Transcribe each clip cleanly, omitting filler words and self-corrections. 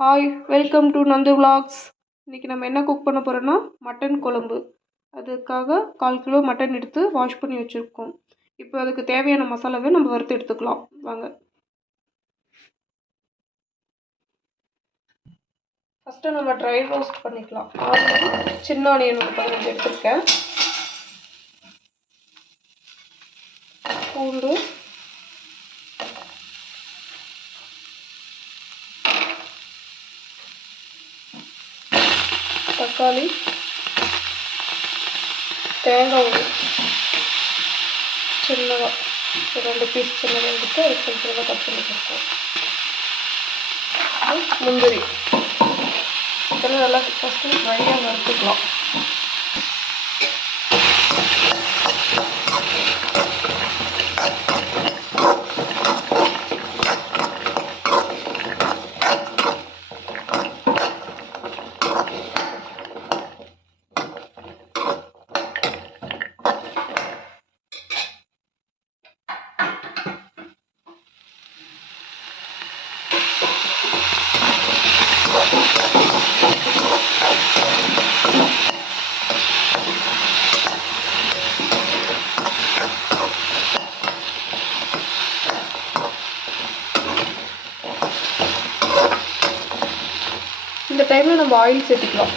Hi, welcome to Nandu vlogs. இன்றைக்கி நம்ம என்ன குக் பண்ண போகிறோன்னா மட்டன் குழம்பு. அதுக்காக 1/4 கிலோ மட்டன் எடுத்து வாஷ் பண்ணி வச்சுருக்கோம். இப்போ அதுக்கு தேவையான மசாலாவை நம்ம வறுத்து எடுத்துக்கலாம் வாங்க. ஃபஸ்ட்டு நம்ம ட்ரை ரோஸ்ட் பண்ணிக்கலாம். சின்ன ஆனியன் ஒரு 15 எடுத்துருக்கேன். பூண்டு, தக்காளி, தேங்காய் சின்னதாக 2 பீஸ் சின்னதாக எடுத்து அது சின்னதாக கட் பண்ணி கொடுப்போம். முந்திரி இதெல்லாம் நல்லா ஃபஸ்ட்டு ட்ரையாக வறுத்துக்கலாம். இந்த டைமில் நம்ம ஆயில் சேர்த்துக்கலாம்.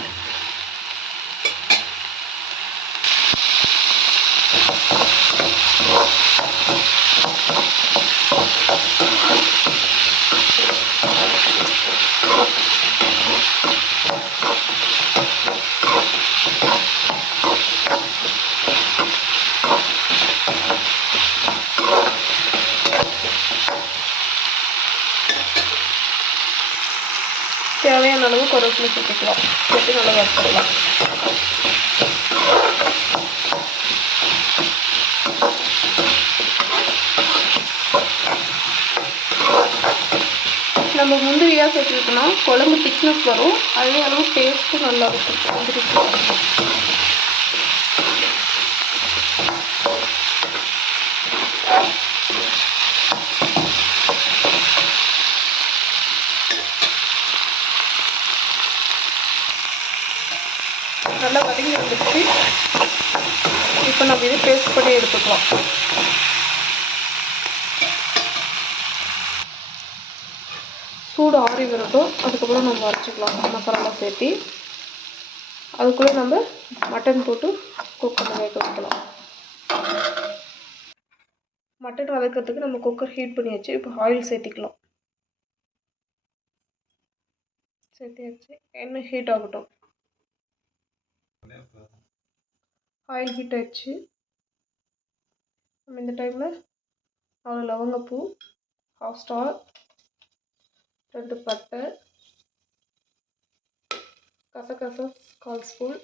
தேவையான அளவு கருவேப்பிலை சேர்த்துக்கலாம். சேர்த்து நல்லா வறுத்துக்கலாம். நம்ம முந்திரியாக சேர்த்துக்கிட்டோம்னா குழம்பு திக்னஸ் வரும். அதே அளவு டேஸ்ட்டும் நல்லா இருக்கும். முந்திரி நல்லா வதங்கி வந்துச்சு. இப்போ நம்ம இதை பேஸ்ட் பண்ணி எடுத்துக்கலாம். சூடு ஆறி வரட்டும். அதுக்கப்புறம் நம்ம அரைச்சிக்கலாம். மசாலாலாம் சேர்த்து அதுக்குள்ளே நம்ம மட்டன் போட்டு குக் பண்ண வேக வைக்கலாம். மட்டன் வதக்கிறதுக்கு நம்ம குக்கர் ஹீட் பண்ணியாச்சு. இப்போ ஆயில் சேர்த்திக்கலாம். சேர்த்தியாச்சு. எண்ணெய் ஹீட் ஆகட்டும். ஆயில் ஹீட் ஆயிடுச்சு. நம்ம இந்த டைமில் 4 லவங்கப்பூ, 1/2 ஸ்டார், 2 பட்டை, கசகசா 1/4 ஸ்பூன்,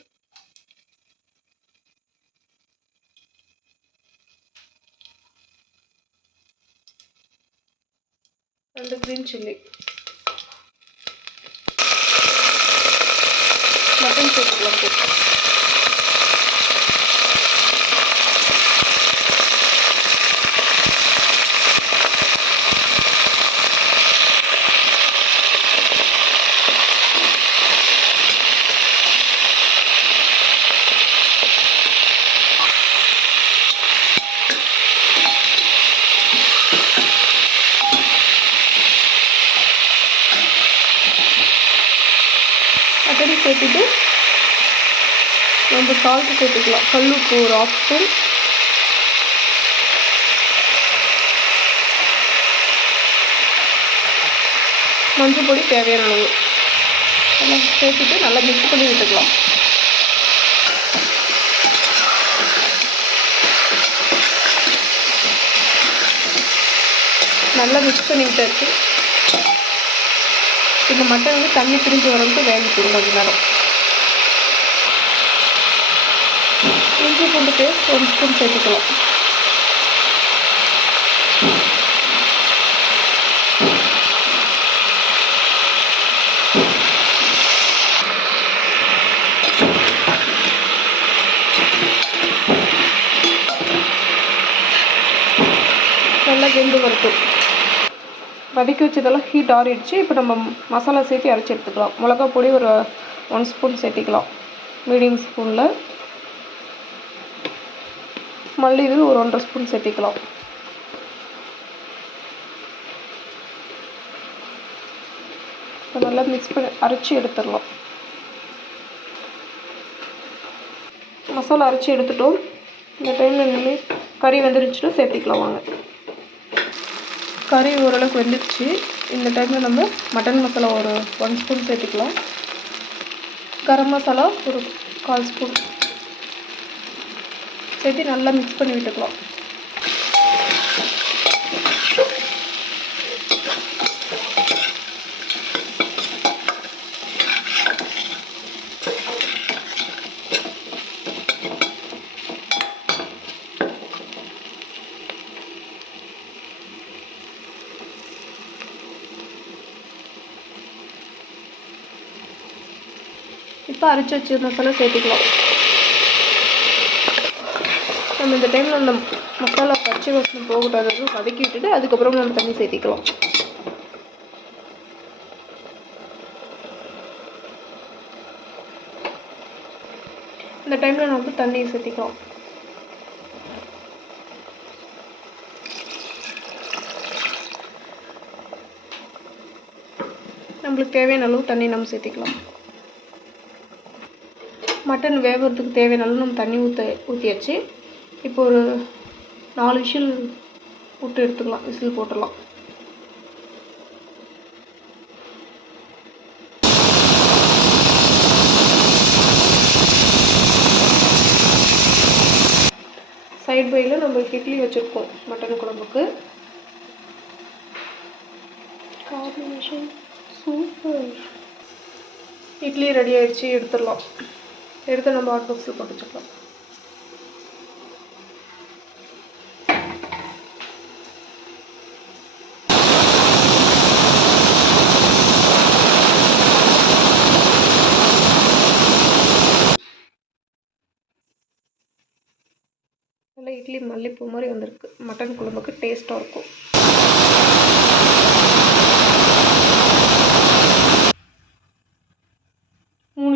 ரெண்டு கிரீன் சில்லி, மட்டன் சேர்த்துக்கலாம். மட்டனை சேர்த்துட்டு நம்ம சால்ட்டு சேர்த்துக்கலாம். கல்லுப்பு ஒரு 1/2 ஸ்பூன், மஞ்சள் பொடி தேவையான அளவு எல்லாம் சேர்த்துட்டு நல்லா மிக்ஸ் பண்ணி விட்டுக்கலாம். நல்லா மிக்ஸ் பண்ணி விட்டாச்சு. இந்த மட்டன் வந்து தண்ணி பிரிஞ்சு வரதுக்கு வேகட்டும் கொஞ்ச நேரம். இஞ்சி பூண்டு பேஸ்ட் 1 ஸ்பூன் சேர்த்துக்கலாம். நல்லா வெந்து வரட்டும். வதக்கி வச்சதெல்லாம் ஹீட் ஆறிடுச்சு. இப்போ நம்ம மசாலா சேர்த்து அரைச்சி எடுத்துக்கலாம். மிளகா பொடி ஒரு 1 ஸ்பூன் சேர்த்திக்கலாம் மீடியம் ஸ்பூனில். மல்லித்தூள் ஒரு 1.5 ஸ்பூன் சேர்த்திக்கலாம். இப்போ நல்லா மிக்ஸ் பண்ணி அரைச்சி எடுத்துடலாம். மசாலா அரைச்சி எடுத்துட்டோம். இந்த டைமில் இனிமேல் கறி வெந்துருச்சுன்னா சேர்த்திக்கலாம் வாங்க. கறி ஓரளவுக்கு வெந்துடுச்சு. இந்த டைமில் நம்ம மட்டன் மசாலா ஒரு 1 ஸ்பூன் சேர்த்திக்கலாம். கரம் மசாலா ஒரு 1/4 ஸ்பூன் சேர்த்து நல்லா மிக்ஸ் பண்ணி விட்டுக்கலாம். இப்போ அரைச்சி வச்ச மசாலா சேர்த்துக்கலாம். நம்ம இந்த டைமில் அந்த மசாலா பச்சை வாசனை போகக்கூடாது, வதக்கி விட்டுட்டு அதுக்கப்புறம் நம்ம தண்ணி சேர்த்திக்கலாம். இந்த டைமில் நம்ம தண்ணியை சேர்த்திக்கலாம். நம்மளுக்கு தேவையான அளவு தண்ணி நம்ம சேர்த்திக்கலாம். மட்டன் வேகிறதுக்கு தேவையான அளவு நம்ம தண்ணி ஊற்றியாச்சு. இப்போ ஒரு 4 விசில் விட்டு எடுத்துக்கலாம். விசில் போட்டுடலாம். சைட் பையில் நம்ம இட்லி வச்சுருக்கோம் மட்டன் குழம்புக்கு. Combination super. இட்லி ரெடி ஆகிடுச்சு, எடுத்துடலாம். எடுத்து நம்ம ஹாட் பாக்ஸில் போட்டு வச்சுக்கலாம். நல்லா இட்லி மல்லிப்பூ மாதிரி வந்திருக்கு. மட்டன் குழம்புக்கு டேஸ்ட்டாக இருக்கும்.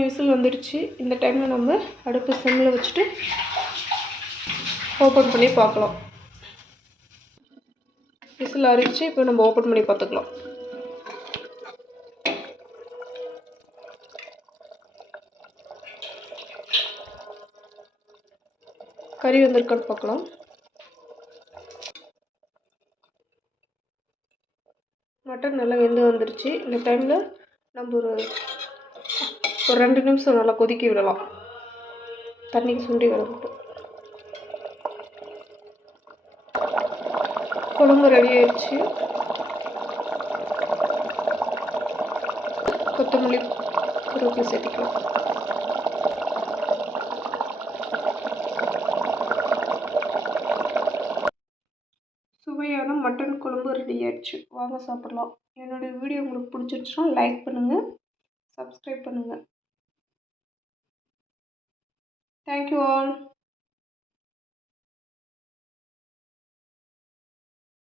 விசில் வந்துடுச்சு. இந்த டைமில் நம்ம அடுப்பு சிம்மில் வச்சுட்டு ஓப்பன் பண்ணி பார்க்கலாம். விசில் அரிச்சு இப்போ நம்ம ஓப்பன் பண்ணி பார்த்துக்கலாம். கறி வந்திருக்கான்னு பார்க்கலாம். மட்டன் நல்லா வெந்து வந்துருச்சு. இந்த டைமில் நம்ம ஒரு 2 நிமிஷம் நல்லா கொதிக்க விடலாம். தண்ணிக்கு சுண்டி வர மட்டும். குழம்பு ரெடி ஆயிடுச்சு. கொத்தமல்லி கருவேப்பிலை சேர்த்திக்கலாம். சுவையான மட்டன் குழம்பு ரெடி ஆயிடுச்சு. வாங்க சாப்பிடலாம். என்னுடைய வீடியோ உங்களுக்கு பிடிச்சிருச்சுன்னா லைக் பண்ணுங்கள், சப்ஸ்கிரைப் பண்ணுங்கள். Thank you all.